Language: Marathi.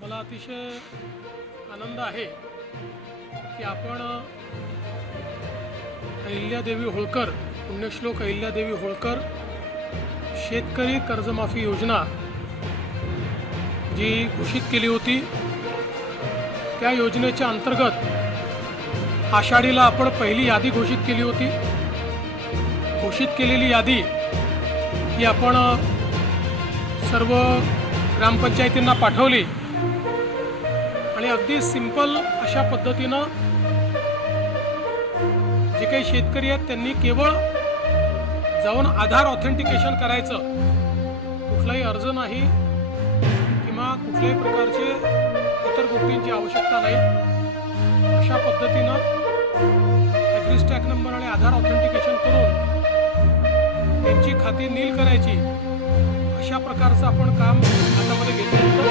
मला अतिशय आनंद आहे की आपण अहिल्यादेवी होळकर, पुण्यश्लोक अहिल्यादेवी होळकर शेतकरी कर्जमाफी योजना जी घोषित केली होती, त्या योजनेच्या अंतर्गत आषाढीला आपण पहिली यादी घोषित केली होती. घोषित केलेली यादी ही आपण सर्व ग्रामपंचायतींना पाठवली आणि अगदी सिंपल अशा पद्धतीनं जे काही शेतकरी आहेत त्यांनी केवळ जाऊन आधार ऑथेंटिकेशन करायचं, कुठलाही अर्ज नाही किंवा कुठल्याही प्रकारचे इतर गोष्टींची आवश्यकता नाही. अशा पद्धतीनं ॲग्रीस्टॅग नंबर आणि आधार ऑथेंटिकेशन करून त्यांची खाती नील करायची, अशा प्रकारचं आपण काम हातामध्ये घेतलं होतं.